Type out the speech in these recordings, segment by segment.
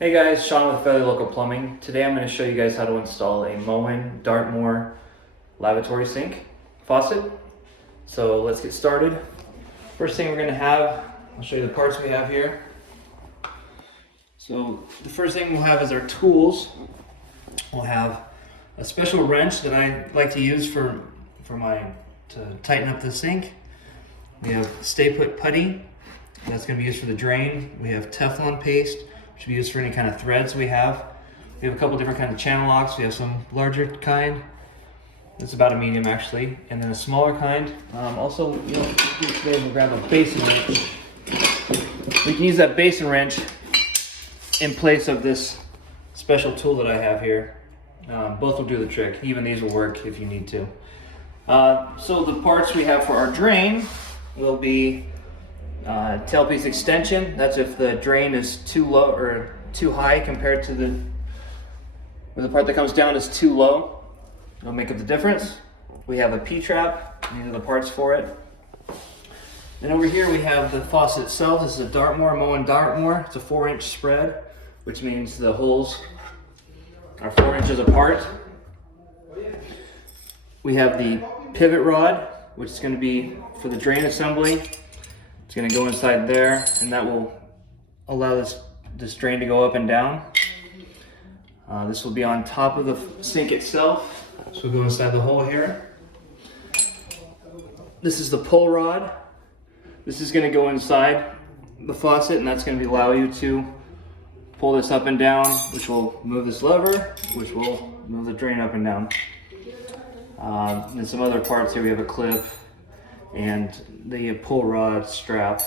Hey guys, Sean with Fairly Local Plumbing. Today I'm going to show you guys how to install a Moen Dartmoor lavatory sink faucet. So let's get started. First thing we're going to have, I'll show you the parts we have here. So the first thing we'll have is our tools. We'll have a special wrench that I like to use to tighten up the sink. We have stay put putty, that's going to be used for the drain. We have Teflon paste, which will be used for any kind of threads we have. We have a couple different kinds of channel locks. We have some larger kind. It's about a medium actually, and then a smaller kind. Also, we'll grab a basin wrench. We can use that basin wrench in place of this special tool that I have here. Both will do the trick. Even these will work if you need to. So the parts we have for our drain will be tailpiece extension. That's if the drain is too low or too high compared to the part that comes down is too low. It'll make up the difference. We have a P-trap. These are the parts for it. Then over here we have the faucet itself. This is a Dartmoor, Moen Dartmoor. It's a 4-inch spread, which means the holes are 4 inches apart. We have the pivot rod, which is going to be for the drain assembly. It's going to go inside there, and that will allow this drain to go up and down. This will be on top of the sink itself, so we'll go inside the hole here. This is the pull rod. This is going to go inside the faucet, and that's going to allow you to pull this up and down, which will move this lever, which will move the drain up and down. And some other parts here. We have a clip and the pull rod strap,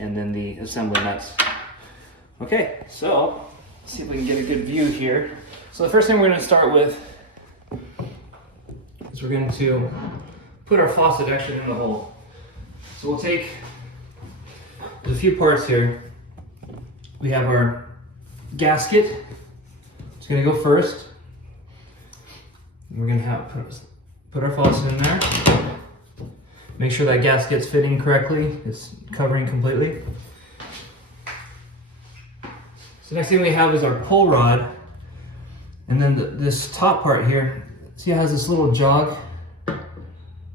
and then the assembly nuts. Okay, so let's see if we can get a good view here. So the first thing we're going to start with is we're going to put our faucet actually in the hole. So we'll take, there's a few parts here. We have our gasket. It's going to go first. We're going to put our faucet in there. Make sure that gasket's fitting correctly. It's covering completely. So next thing we have is our pull rod. And then this top part here, see it has this little jog,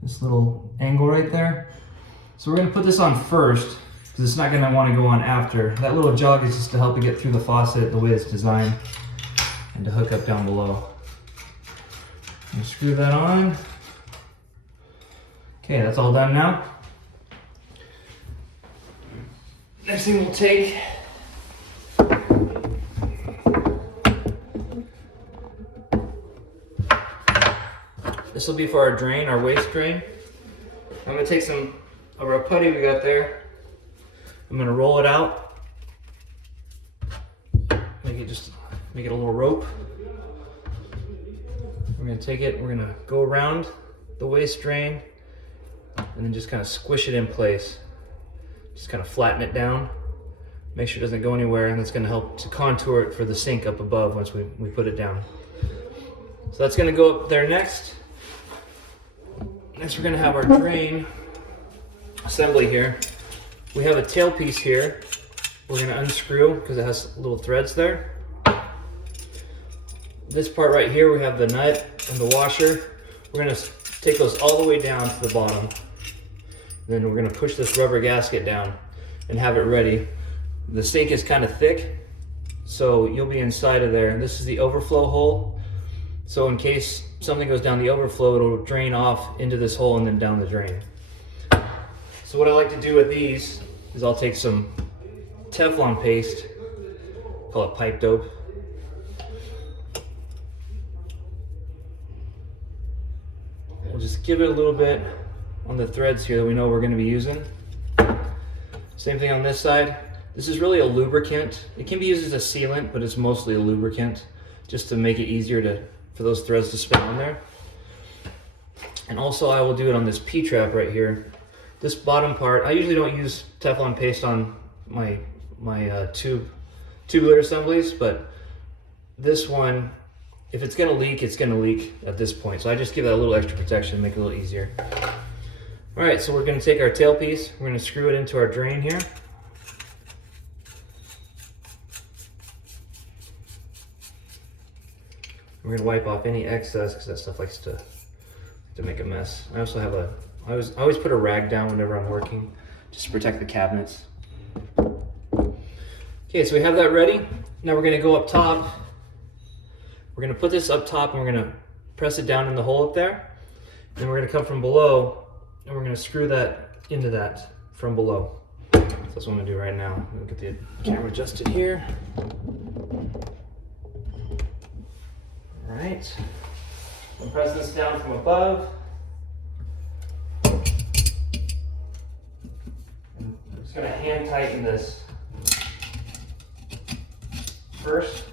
this little angle right there. So we're going to put this on first, because it's not going to want to go on after. That little jog is just to help it get through the faucet the way it's designed, and to hook up down below. And screw that on. Okay, that's all done now. Next thing we'll take this will be for our drain, our waste drain. I'm gonna take some of our putty we got there. I'm gonna roll it out. Make it a little rope. We're gonna take it, we're gonna go around the waste drain and then just kind of squish it in place. Just kind of flatten it down. Make sure it doesn't go anywhere, and that's gonna help to contour it for the sink up above once we put it down. So that's gonna go up there next. Next we're gonna have our drain assembly here. We have a tailpiece here. We're gonna unscrew because it has little threads there. This part right here, we have the nut and the washer. We're gonna take those all the way down to the bottom. Then we're gonna push this rubber gasket down and have it ready. The sink is kind of thick, so you'll be inside of there. This is the overflow hole. So in case something goes down the overflow, it'll drain off into this hole and then down the drain. So what I like to do with these is I'll take some Teflon paste, call it pipe dope. We'll just give it a little bit on the threads here that we know we're going to be using. Same thing on this side. This is really a lubricant. It can be used as a sealant, but it's mostly a lubricant, just to make it easier for those threads to spin on there. And also I will do it on this P-trap right here. This bottom part, I usually don't use Teflon paste on my tubular assemblies, but this one, if it's gonna leak, it's gonna leak at this point. So I just give that a little extra protection, make it a little easier. All right, so we're gonna take our tailpiece, we're gonna screw it into our drain here. We're gonna wipe off any excess because that stuff likes to make a mess. I also have I always put a rag down whenever I'm working, just to protect the cabinets. Okay, so we have that ready. Now we're gonna go up top. We're gonna put this up top and we're gonna press it down in the hole up there. Then we're gonna come from below and we're gonna screw that into that from below. So that's what I'm gonna do right now. We'll get the camera adjusted here. All right. I'll press this down from above. I'm just gonna hand tighten this first.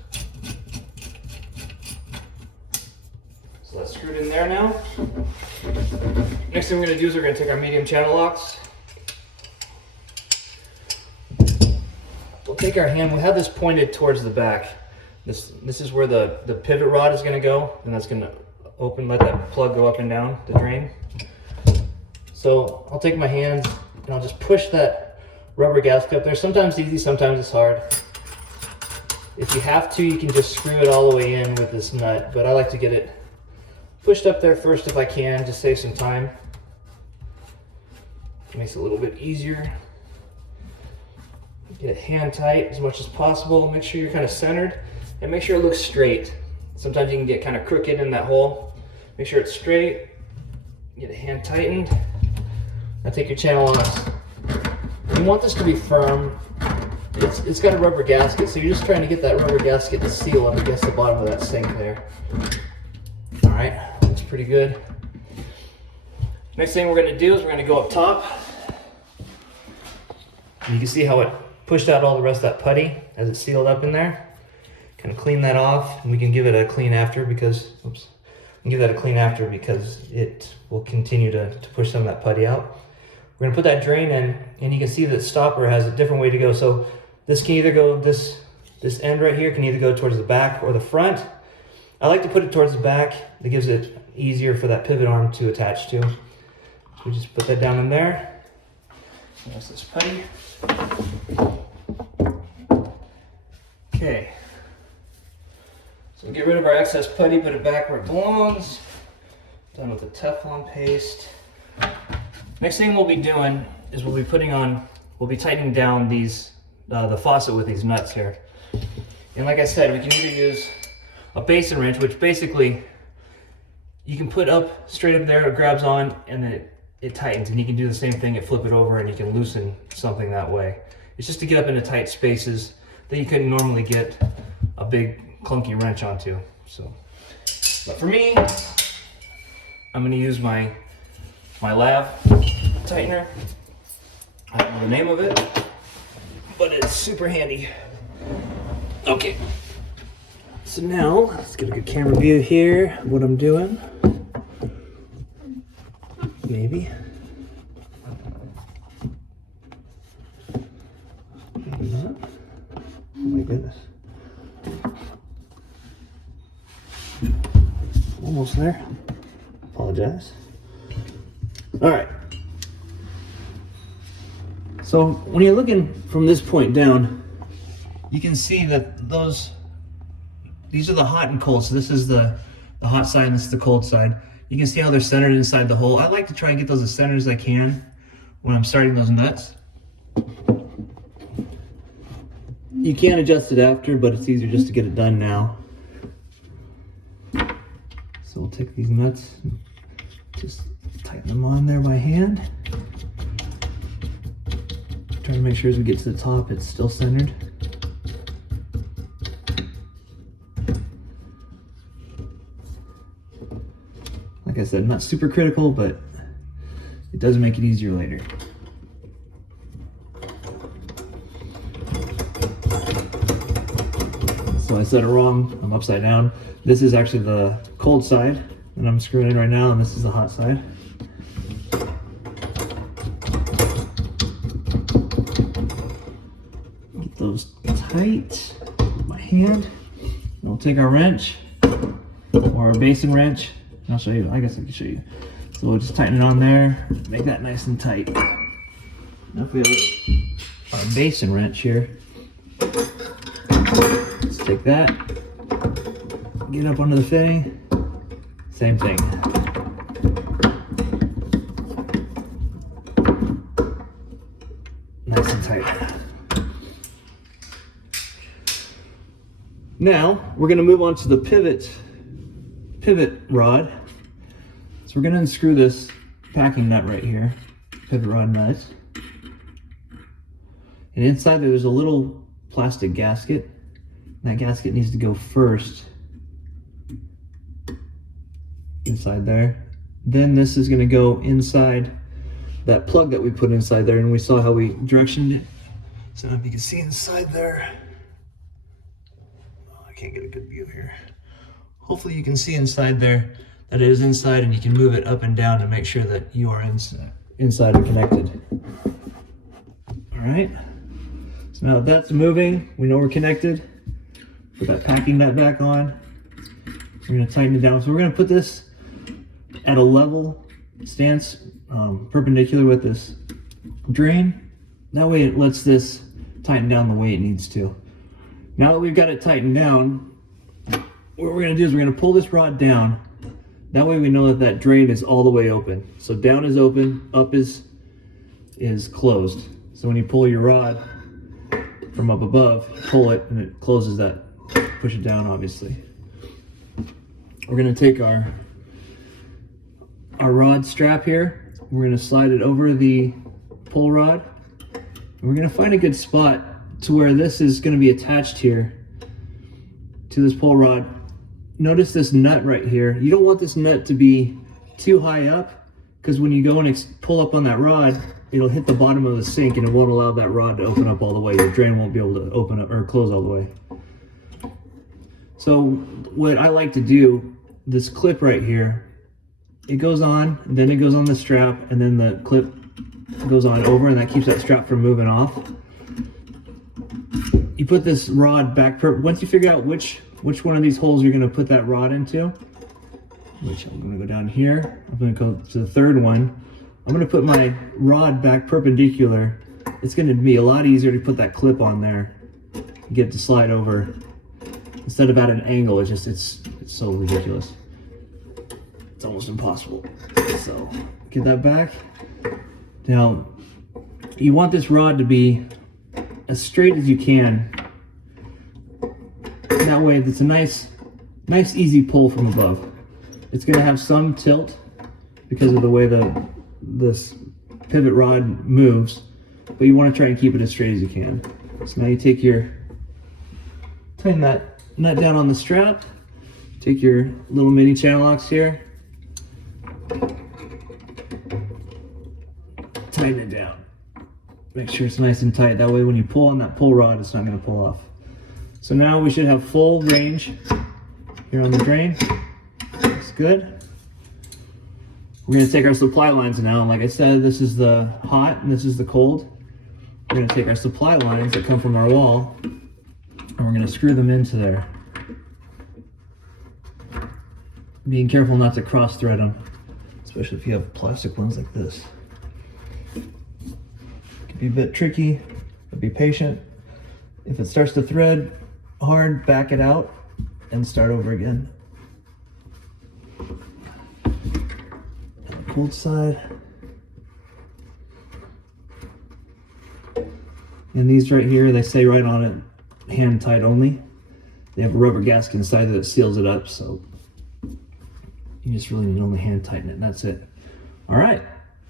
So that's screwed in there now. Next thing we're gonna do is we're gonna take our medium channel locks. We'll take our hand, we'll have this pointed towards the back. This is where the pivot rod is gonna go, and that's gonna open, let that plug go up and down the drain. So I'll take my hands and I'll just push that rubber gasket up there. Sometimes it's easy, sometimes it's hard. If you have to, you can just screw it all the way in with this nut, but I like to get it pushed up there first if I can, just save some time. It makes it a little bit easier. Get it hand tight as much as possible. Make sure you're kind of centered and make sure it looks straight. Sometimes you can get kind of crooked in that hole. Make sure it's straight. Get it hand tightened. Now take your channel locks. You want this to be firm. It's got a rubber gasket, so you're just trying to get that rubber gasket to seal up against the bottom of that sink there. All right, looks pretty good. Next thing we're gonna do is we're gonna go up top. And you can see how it pushed out all the rest of that putty as it sealed up in there. Kind of clean that off, and we can give it a clean after because, oops, we can give that a clean after because it will continue to push some of that putty out. We're gonna put that drain in, and you can see that stopper has a different way to go. So this can either go, this end right here can either go towards the back or the front. I like to put it towards the back. That gives it easier for that pivot arm to attach to. So we just put that down in there. There's this putty. Okay. So get rid of our excess putty, put it back where it belongs. Done with the Teflon paste. Next thing we'll be doing is we'll be tightening down these, the faucet with these nuts here. And like I said, we can either use a basin wrench, which basically you can put up straight up there, it grabs on, and then it tightens. And you can do the same thing and flip it over and you can loosen something that way. It's just to get up into tight spaces that you couldn't normally get a big clunky wrench onto. So, but for me, I'm gonna use my lav tightener. I don't know the name of it, but it's super handy. Okay, so now let's get a good camera view here of what I'm doing. Maybe. Maybe not. Oh my goodness. Almost there. Apologize. All right. So when you're looking from this point down, you can see that these are the hot and cold. So this is the hot side and this is the cold side. You can see how they're centered inside the hole. I like to try and get those as centered as I can when I'm starting those nuts. You can adjust it after, but it's easier just to get it done now. So we'll take these nuts and just tighten them on there by hand. Try to make sure as we get to the top, it's still centered. Like I said, not super critical, but it does make it easier later. So I said it wrong, I'm upside down. This is actually the cold side that I'm screwing in right now, and this is the hot side. Get those tight with my hand. And we'll take our wrench, or our basin wrench, and I'll show you, I guess I can show you. So we'll just tighten it on there, make that nice and tight. Now if we have our basin wrench here, let's take that, Get up onto the fitting. Same thing. Nice and tight. Now we're going to move on to the pivot rod. So we're going to unscrew this packing nut right here, pivot rod nut. And inside there's a little plastic gasket. That gasket needs to go first inside there. Then this is going to go inside that plug that we put inside there, and we saw how we directioned it. So if you can see inside there, oh, I can't get a good view here. Hopefully you can see inside there that it is inside, and you can move it up and down to make sure that you are inside and connected. All right. So now that's moving, we know we're connected. Put that packing nut back on. We're going to tighten it down. So we're going to put this at a level stance, perpendicular with this drain. That way it lets this tighten down the way it needs to. Now that we've got it tightened down, what we're going to do is we're going to pull this rod down. That way we know that that drain is all the way open. So down is open, up is closed. So when you pull your rod from up above, pull it and it closes that. Push it down, obviously. We're going to take our rod strap here. We're going to slide it over the pull rod. We're going to find a good spot to where this is going to be attached here to this pull rod. Notice this nut right here. You don't want this nut to be too high up, because when you go and pull up on that rod, it'll hit the bottom of the sink and it won't allow that rod to open up all the way. Your drain won't be able to open up or close all the way. So what I like to do, this clip right here, it goes on, then it goes on the strap, and then the clip goes on over, and that keeps that strap from moving off. You put this rod back, once you figure out which one of these holes you're going to put that rod into, which I'm going to go down here, I'm going to go to the third one. I'm going to put my rod back perpendicular. It's going to be a lot easier to put that clip on there, get it to slide over. Instead of at an angle, it's so ridiculous. It's almost impossible. So get that back. Now you want this rod to be as straight as you can. That way it's a nice easy pull from above. It's going to have some tilt because of the way this pivot rod moves, but you want to try and keep it as straight as you can. So now you tighten that nut down on the strap, take your little mini channel locks here, tighten it down. Make sure it's nice and tight. That way when you pull on that pull rod, it's not going to pull off. So now we should have full range here on the drain. That's good. We're going to take our supply lines now. Like I said, this is the hot and this is the cold. We're going to take our supply lines that come from our wall, and we're going to screw them into there. Being careful not to cross thread them, especially if you have plastic ones like this. It can be a bit tricky, but be patient. If it starts to thread hard, back it out and start over again. On the cold side. And these right here, they say right on it, hand tight only. They have a rubber gasket inside that seals it up, so you just really need to only hand tighten it, and that's it. All right,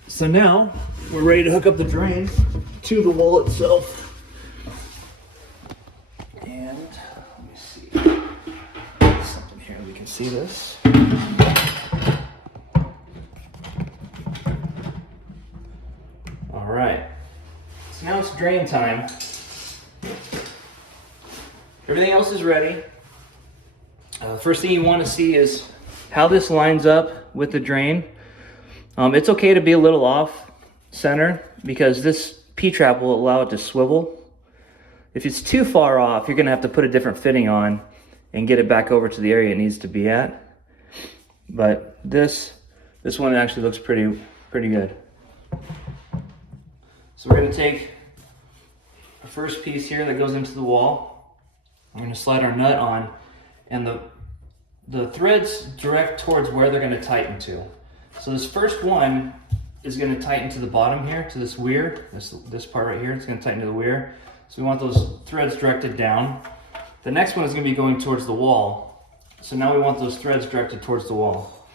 so now we're ready to hook up the drain to the wall itself. And let me see, something here, we can see this. All right, so now it's drain time. Everything else is ready. First thing you want to see is how this lines up with the drain. It's okay to be a little off center because this P-trap will allow it to swivel. If it's too far off, you're going to have to put a different fitting on and get it back over to the area it needs to be at. But this one actually looks pretty good. So we're going to take our first piece here that goes into the wall. We're going to slide our nut on, and the threads direct towards where they're going to tighten to. So this first one is going to tighten to the bottom here, to this weir, this part right here. It's going to tighten to the weir. So we want those threads directed down. The next one is going to be going towards the wall. So now we want those threads directed towards the wall.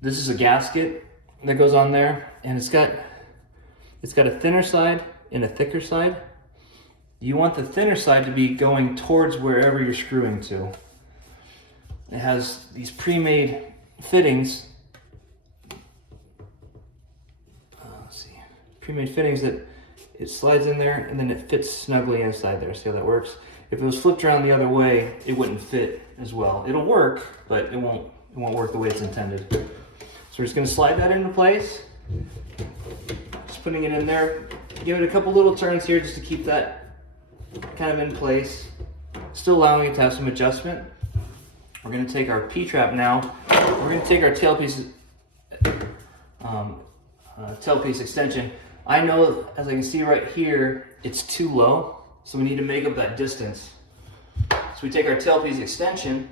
This is a gasket that goes on there, and it's got a thinner side and a thicker side. You want the thinner side to be going towards wherever you're screwing to. It has these pre-made fittings. Pre-made fittings that it slides in there and then it fits snugly inside there. See how that works? If it was flipped around the other way, it wouldn't fit as well. It'll work, but it won't work the way it's intended. So we're just gonna slide that into place. Just putting it in there. Give it a couple little turns here just to keep that kind of in place. Still allowing it to have some adjustment. We're gonna take our P-trap now. We're gonna take our tailpiece extension. I know, as I can see right here, it's too low, so we need to make up that distance. So we take our tailpiece extension,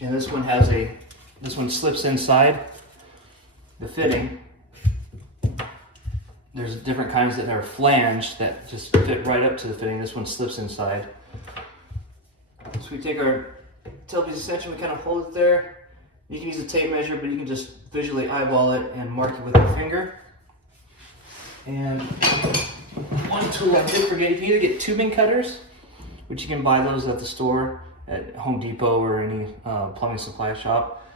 and this one slips inside the fitting. There's different kinds that are flanged that just fit right up to the fitting. This one slips inside. So we take our tailpiece extension, we kind of hold it there. You can use a tape measure, but you can just visually eyeball it and mark it with your finger. And one tool I did forget, you can either get tubing cutters, which you can buy those at the store, at Home Depot or any plumbing supply shop.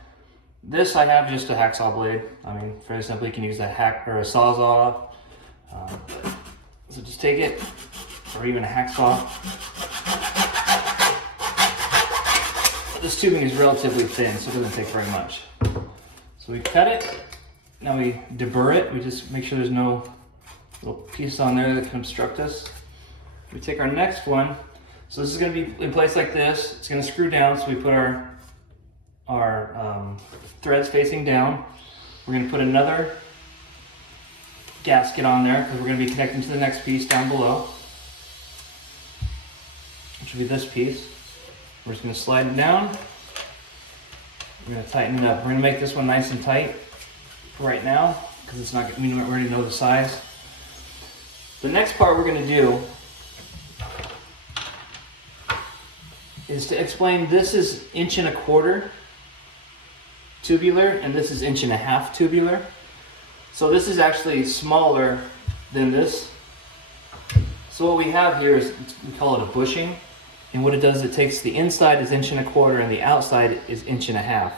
This I have just a hacksaw blade. I mean, very simply, you can use a hack or a sawzall. So just take it, or even a hacksaw. This tubing is relatively thin, so it doesn't take very much. So we cut it. Now we deburr it. We just make sure there's no little piece on there that can obstruct us. We take our next one. So this is going to be in place like this. It's going to screw down, so we put our threads facing down. We're going to put another gasket on there because we're going to be connecting to the next piece down below, which will be this piece. We're just going to slide it down. We're going to tighten it up. We're going to make this one nice and tight right now because it's not. We already know the size. The next part we're going to do is to explain. This is 1.25 inch tubular, and this is 1.5 inch tubular. So this is actually smaller than this. So what we have here is, we call it a bushing. And what it does, it takes the inside is 1.25 inches and the outside is 1.5 inches.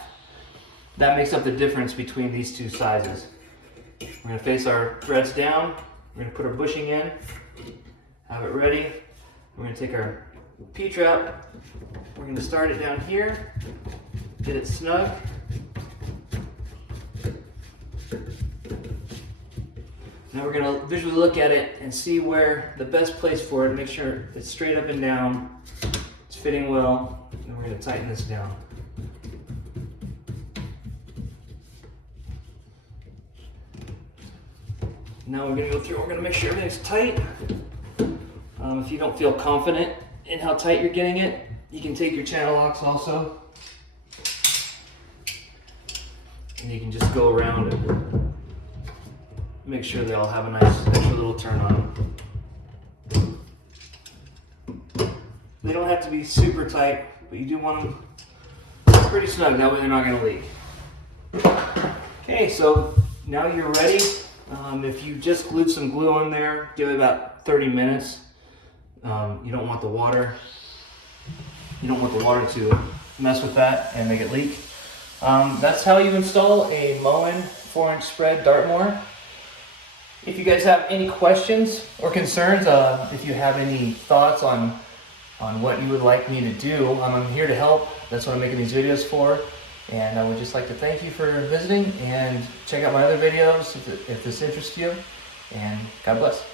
That makes up the difference between these two sizes. We're going to face our threads down. We're going to put our bushing in. Have it ready. We're going to take our P-trap. We're going to start it down here. Get it snug. Now we're going to visually look at it and see where the best place for it. Make sure it's straight up and down. It's fitting well. And we're going to tighten this down. Now we're going to go through. We're going to make sure everything's tight. If you don't feel confident in how tight you're getting it, you can take your channel locks also, and you can just go around and make sure they all have a nice extra little turn on them. They don't have to be super tight, but you do want them pretty snug. That way they're not going to leak. Okay, so now you're ready. If you just glued some glue on there, give it about 30 minutes. You don't want the water. You don't want the water to mess with that and make it leak. That's how you install a Moen 4-inch spread Dartmoor. If you guys have any questions or concerns, if you have any thoughts on what you would like me to do, I'm here to help. That's what I'm making these videos for. And I would just like to thank you for visiting, and check out my other videos if this interests you. And God bless.